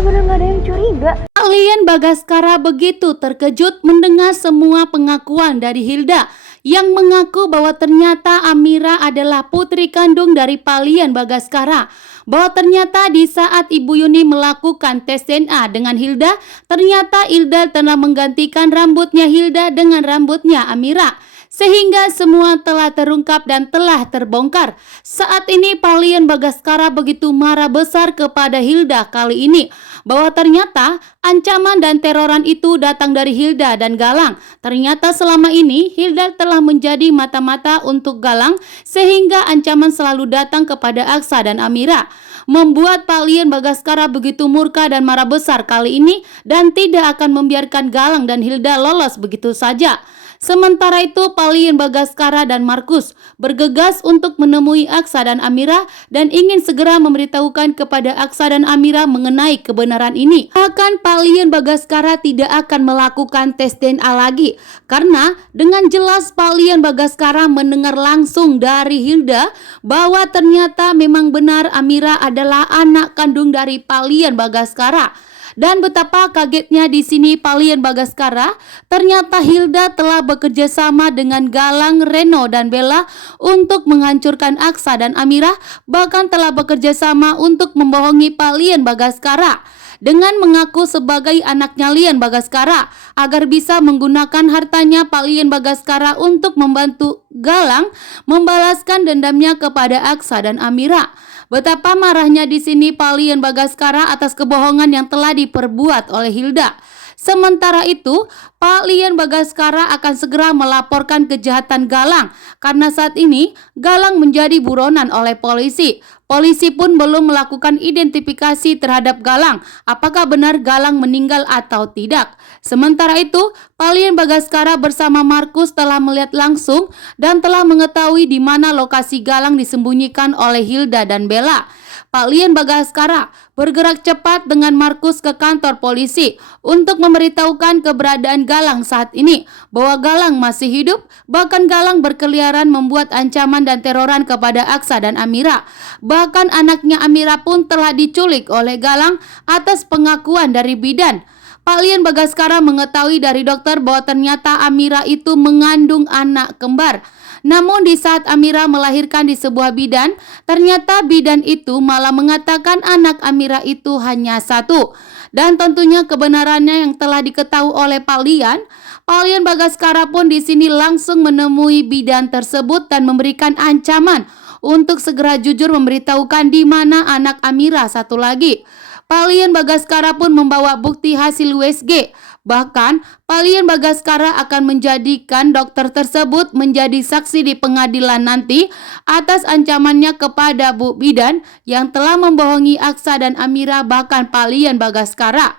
bener-bener gak ada yang curiga. Kalian Bagaskara begitu terkejut mendengar semua pengakuan dari Hilda yang mengaku bahwa ternyata Amira adalah putri kandung dari Palian Bagaskara. Bahwa ternyata di saat Ibu Yuni melakukan tes DNA dengan Hilda, ternyata Hilda telah menggantikan rambutnya Hilda dengan rambutnya Amira. Sehingga semua telah terungkap dan telah terbongkar. Saat ini Palian Bagaskara begitu marah besar kepada Hilda kali ini, bahwa ternyata ancaman dan teroran itu datang dari Hilda dan Galang. Ternyata selama ini Hilda telah menjadi mata-mata untuk Galang, sehingga ancaman selalu datang kepada Aksa dan Amira. Membuat Palian Bagaskara begitu murka dan marah besar kali ini dan tidak akan membiarkan Galang dan Hilda lolos begitu saja. Sementara itu Palian Bagaskara dan Markus bergegas untuk menemui Aksa dan Amira dan ingin segera memberitahukan kepada Aksa dan Amira mengenai kebenaran ini. Bahkan Palian Bagaskara tidak akan melakukan tes DNA lagi karena dengan jelas Palian Bagaskara mendengar langsung dari Hilda bahwa ternyata memang benar Amira adalah anak kandung dari Palian Bagaskara. Dan betapa kagetnya di sini Palian Bagaskara, ternyata Hilda telah bekerja sama dengan Galang, Reno, dan Bella untuk menghancurkan Aksa dan Amira, bahkan telah bekerja sama untuk membohongi Palian Bagaskara dengan mengaku sebagai anaknya Lian Bagaskara agar bisa menggunakan hartanya Palian Bagaskara untuk membantu Galang membalaskan dendamnya kepada Aksa dan Amira. Betapa marahnya di sini Palian Bagaskara atas kebohongan yang telah diperbuat oleh Hilda. Sementara itu, Palian Bagaskara akan segera melaporkan kejahatan Galang karena saat ini Galang menjadi buronan oleh polisi. Polisi pun belum melakukan identifikasi terhadap Galang, apakah benar Galang meninggal atau tidak. Sementara itu, Palian Bagaskara bersama Markus telah melihat langsung dan telah mengetahui di mana lokasi Galang disembunyikan oleh Hilda dan Bella. Palian Bagaskara bergerak cepat dengan Markus ke kantor polisi untuk memberitahukan keberadaan Galang saat ini, bahwa Galang masih hidup, bahkan Galang berkeliaran membuat ancaman dan teroran kepada Aksa dan Amira. Bahkan anaknya Amira pun telah diculik oleh Galang atas pengakuan dari bidan. Palian Bagaskara mengetahui dari dokter bahwa ternyata Amira itu mengandung anak kembar. Namun di saat Amira melahirkan di sebuah bidan, ternyata bidan itu malah mengatakan anak Amira itu hanya satu. Dan tentunya kebenarannya yang telah diketahui oleh Palian Bagaskara pun di sini langsung menemui bidan tersebut dan memberikan ancaman untuk segera jujur memberitahukan di mana anak Amira satu lagi. Palian Bagaskara pun membawa bukti hasil USG. Bahkan Palian Bagaskara akan menjadikan dokter tersebut menjadi saksi di pengadilan nanti atas ancamannya kepada Bu Bidan yang telah membohongi Aksa dan Amira, bahkan Palian Bagaskara.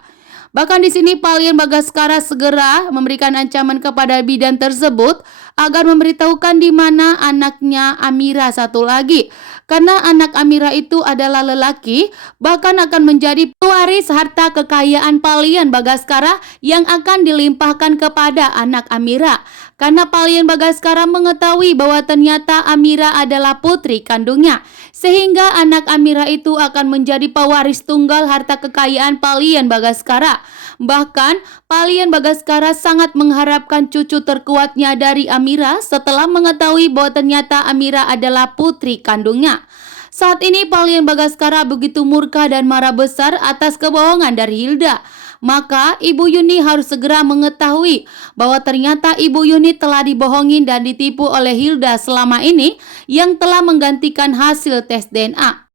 Bahkan di sini Palian Bagaskara segera memberikan ancaman kepada bidan tersebut agar memberitahukan di mana anaknya Amira satu lagi. Karena anak Amira itu adalah lelaki, bahkan akan menjadi pewaris harta kekayaan Palian Bagaskara yang akan dilimpahkan kepada anak Amira. Karena Palian Bagaskara mengetahui bahwa ternyata Amira adalah putri kandungnya, sehingga anak Amira itu akan menjadi pewaris tunggal harta kekayaan Palian Bagaskara. Bahkan Palian Bagaskara sangat mengharapkan cucu terkuatnya dari Amira setelah mengetahui bahwa ternyata Amira adalah putri kandungnya. Saat ini Palian Bagaskara begitu murka dan marah besar atas kebohongan dari Hilda. Maka Ibu Yuni harus segera mengetahui bahwa ternyata Ibu Yuni telah dibohongin dan ditipu oleh Hilda selama ini yang telah menggantikan hasil tes DNA.